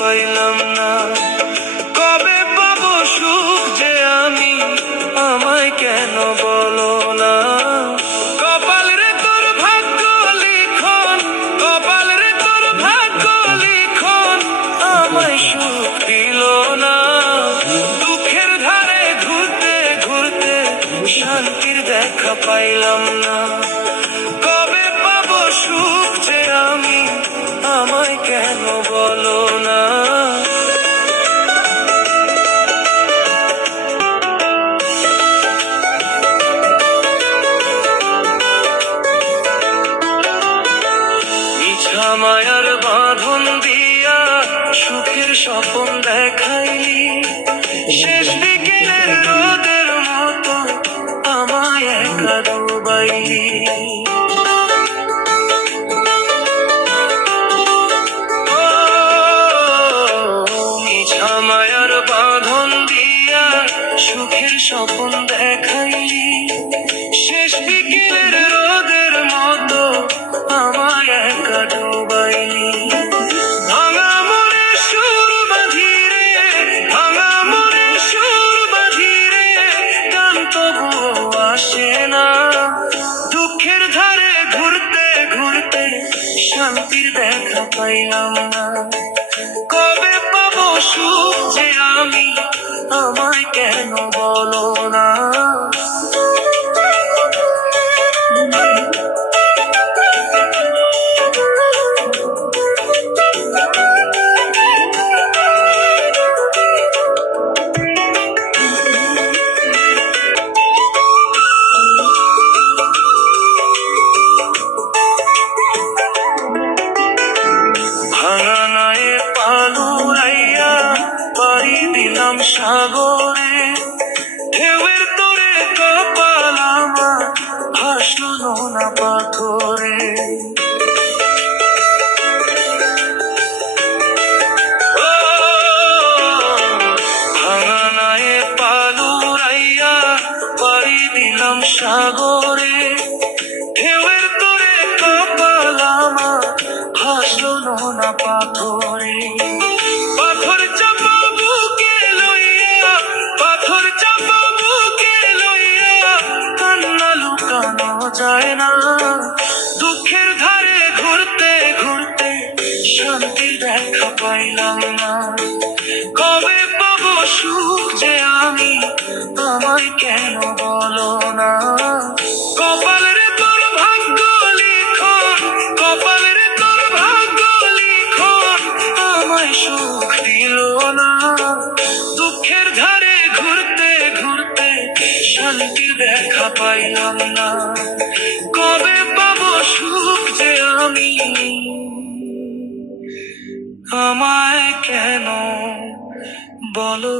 পাইলাম না। কবে পাবো সুখ যে আমি, আমায় কেন বলো না? কপাল রে তোর ভাগ্য লিখন, কপাল রে তোর ভাগ্য লিখন, আমায় সুখ দিল না। দুঃখের ধারে ঘুরতে ঘুরতে শান্তির দেখা পাইলাম না। কবে পাবো সুখ যে আমি, আমায় কেন বলো না? মিছা মায়ার বাঁধন দিয়া সুখের স্বপ্ন দেখাইলি, শেষ বিকেলের রোদের মতো আমায় একা ডুবাইলি। মিছা মায়ার বাঁধন দিয়া সুখের স্বপ্ন দেখাইলি, শেষ বিকেলের রোদের মতো আমায় একা ডুবাইলি। ভাঙা মনে সুর বাঁধিরে, ভাঙা মনে সুর বাঁধিরে, গান তবুও আসে না। দুঃখের ধারে ঘুরতে ঘুরতে শান্তির দেখা পাইলাম না। কবে পাবো সুখ যে আমি, আমায় কেন বলো না? ভাঙা নায়ে পালুরাইয়া পাড়ি দিলাম সাগরে, ঢেউয়ের তোরে কপাল আমার ভাসলো না পাথরে। ভাঙা নায়ে পালুরাইয়া পাড়ি দিলাম সাগরে, ঢেউয়ের তোরে কপাল আমার ভাসলো না পাথরে। পাথর চাপা বুকে লইয়া, পাথর চাপা বুকে লইয়া, কান্না লুকানো যায় না। দুঃখের ধারে ঘুরতে ঘুরতে শান্তি দেখা পাইলাম না। কবে পাবো সুখ যে আমি, আমায় কেন বলো না? কপাল রে তোর ভাগ্য লিখন, কপাল রে তোর ভাগ্য লিখন, আমায় সুখ দিল না। দুঃখের ধারে ঘুরতে ঘুরতে শান্তির দেখা পাইলাম না। কবে পাবো সুখ যে আমি, আমায় কেন বলো